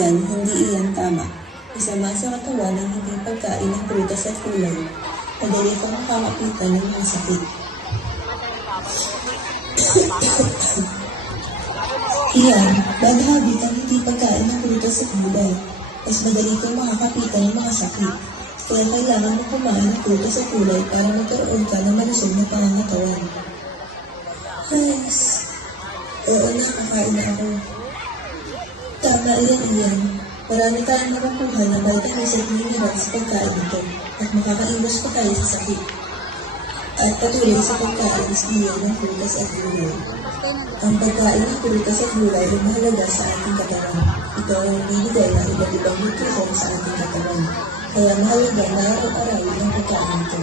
Hindi iyan tama. Masama sa katawan ang hindi pagkain ng prutas at gulay. Madali kang makakapitan ng mga sakit. Iyan, bad habit ang hindi pagkain ng prutas at gulay. Mas madali kang makakapitan ng mga sakit. Kaya kailangan mo kumain ng prutas at gulay para magkaroon ka ng malusog na pangangatawan. Nice. Oo na, kakain na ako. Tama rin iyan. Marami tayong makukuha na vitamins at minerals sa pagkain nito at makakaiwas pa tayo sa sakit. At patuloy sa pagkain iyan ng prutas at gulay. Ang pagkain ng prutas at gulay ay mahalaga sa ating katawan. Ito ay bibigay ng iba't ibang nutrisyon sa ating katawan. Kaya mahalaga na araw-araw ang pagkain nito.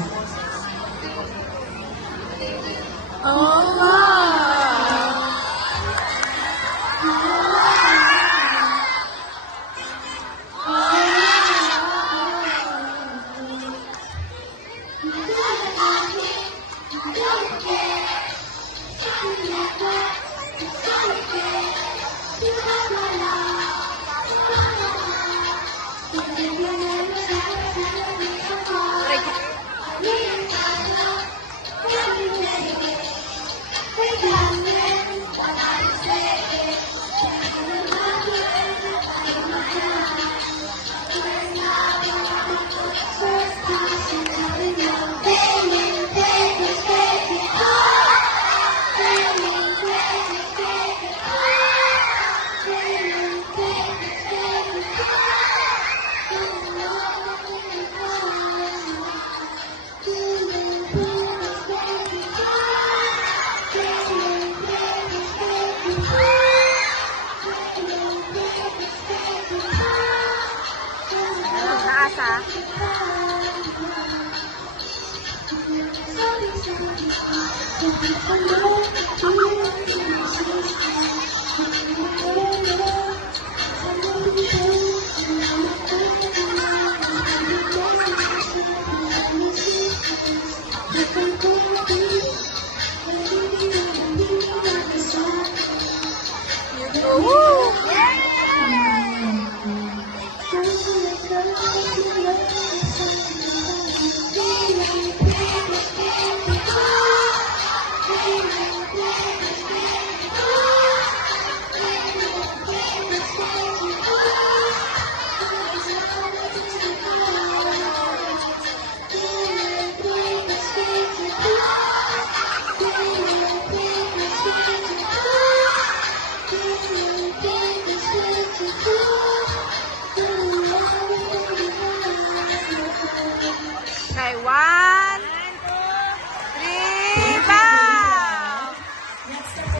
Asa?